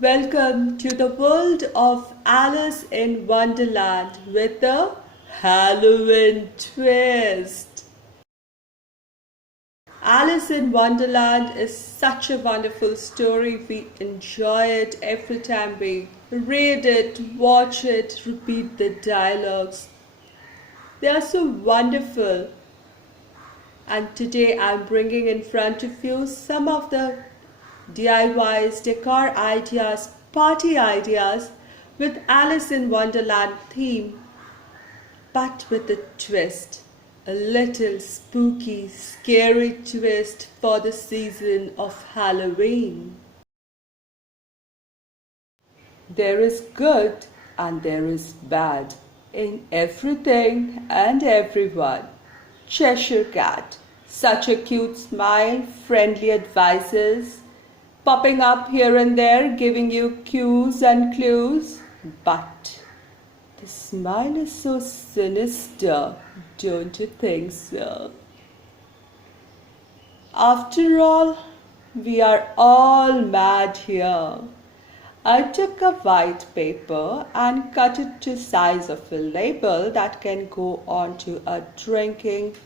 Welcome to the world of Alice in Wonderland with a Halloween twist. Alice in Wonderland is such a wonderful story. We enjoy it every time we read it, watch it, repeat the dialogues. They are so wonderful. And today I'm bringing in front of you some of the DIYs, decor ideas, party ideas with Alice in Wonderland theme, but with a twist, a little spooky, scary twist for the season of Halloween. There is good and there is bad in everything and everyone. Cheshire Cat, such a cute smile, friendly advices, popping up here and there, giving you cues and clues. But the smile is so sinister, don't you think so? After all, we are all mad here. I took a white paper and cut it to size of a label that can go onto a drinking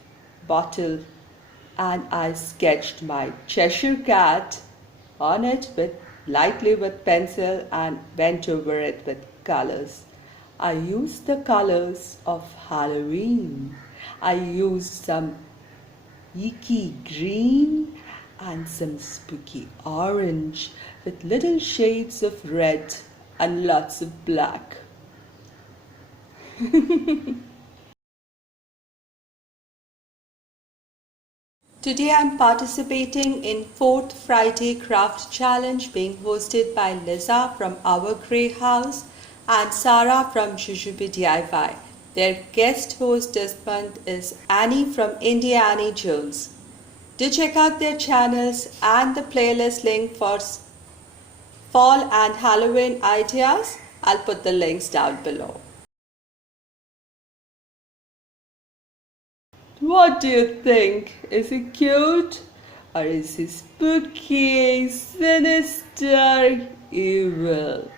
bottle, and I sketched my Cheshire Cat on it lightly with pencil and went over it with colors. I used the colors of Halloween. I used some icky green and some spooky orange with little shades of red and lots of black. Today I'm participating in 4th Friday Craft Challenge being hosted by Liza from Our Grey House and Sarah from Jujube DIY. Their guest host this month is Annie from Indie Annie Jones. Do check out their channels and the playlist link for fall and Halloween ideas. I'll put the links down below. What do you think? Is he cute? Or is he spooky, sinister, evil?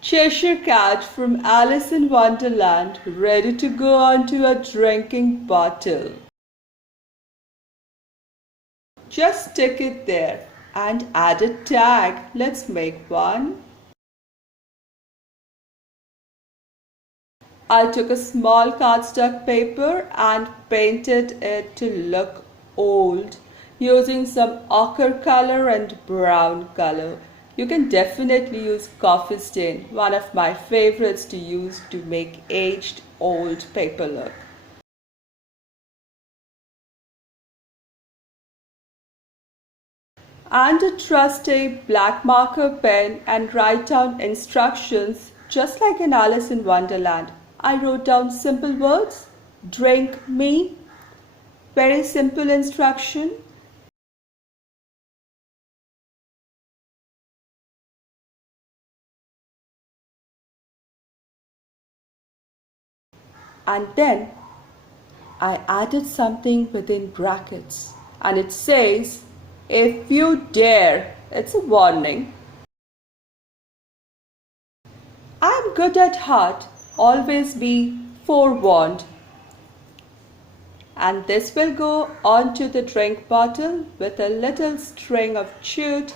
Cheshire Cat from Alice in Wonderland, ready to go onto a drinking bottle. Just stick it there and add a tag. Let's make one. I took a small cardstock paper and painted it to look old using some ochre color and brown color. You can definitely use coffee stain, one of my favorites to use to make aged old paper look. And a trusty black marker pen and write down instructions just like in Alice in Wonderland. I wrote down simple words, drink me, very simple instruction. And then I added something within brackets and it says, if you dare, it's a warning. I'm good at heart, always be forewarned. And this will go onto the drink bottle with a little string of jute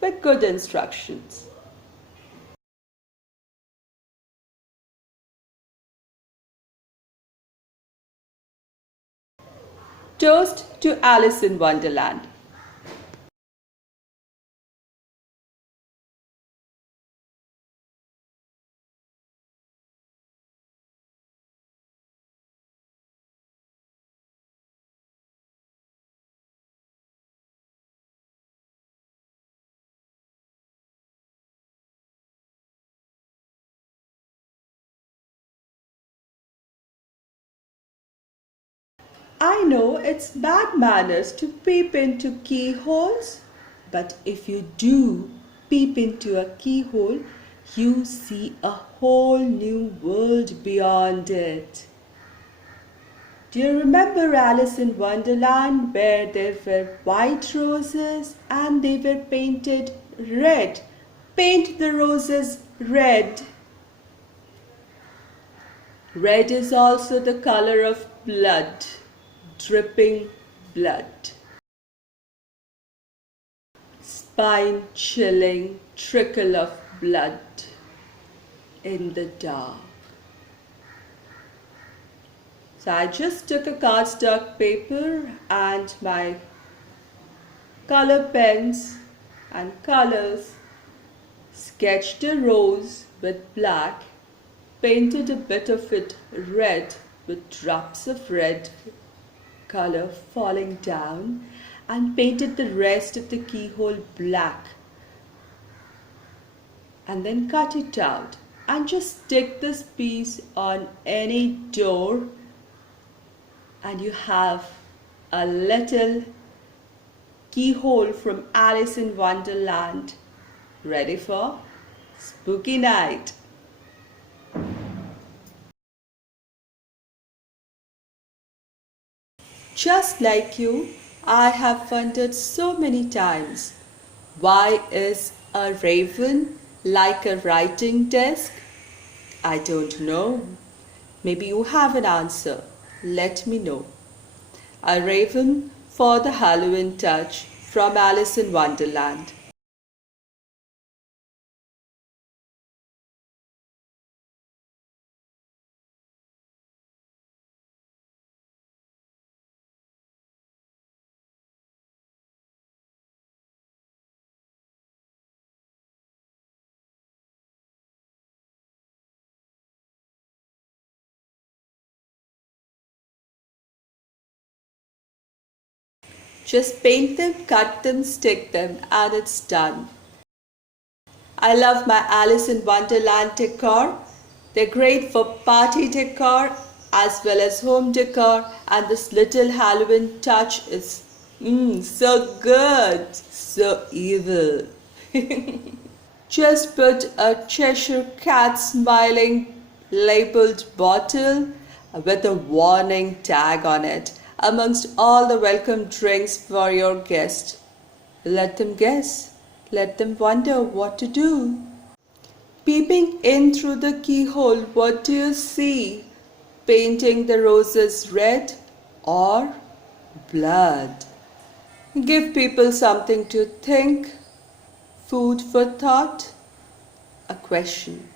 with good instructions. Toast to Alice in Wonderland. I know it's bad manners to peep into keyholes, but if you do peep into a keyhole, you see a whole new world beyond it. Do you remember Alice in Wonderland where there were white roses and they were painted red Paint the roses red. Red is also the color of blood, dripping blood. Spine-chilling trickle of blood in the dark. So I just took a cardstock paper and my color pens and colors, sketched a rose with black, painted a bit of it red with drops of red color falling down, and painted the rest of the keyhole black, and then cut it out and just stick this piece on any door and you have a little keyhole from Alice in Wonderland ready for spooky night. Just like you, I have wondered so many times, why is a raven like a writing desk? I don't know. Maybe you have an answer. Let me know. A raven for the Halloween touch from Alice in Wonderland. Just paint them, cut them, stick them, and it's done. I love my Alice in Wonderland decor. They're great for party decor as well as home decor, and this little Halloween touch is so good, so evil. Just put a Cheshire Cat smiling labeled bottle with a warning tag on it amongst all the welcome drinks for your guest. Let them guess. Let them wonder what to do. Peeping in through the keyhole, what do you see? Painting the roses red or blood? Give people something to think. Food for thought. A question.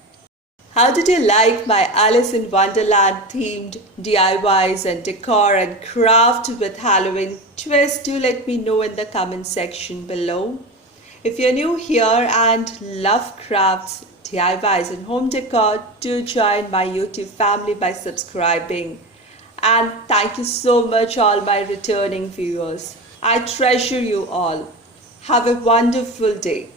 How did you like my Alice in Wonderland themed DIYs and decor and craft with Halloween twist? Do let me know in the comment section below. If you're new here and love crafts, DIYs and home decor, do join my YouTube family by subscribing. And thank you so much all my returning viewers. I treasure you all. Have a wonderful day.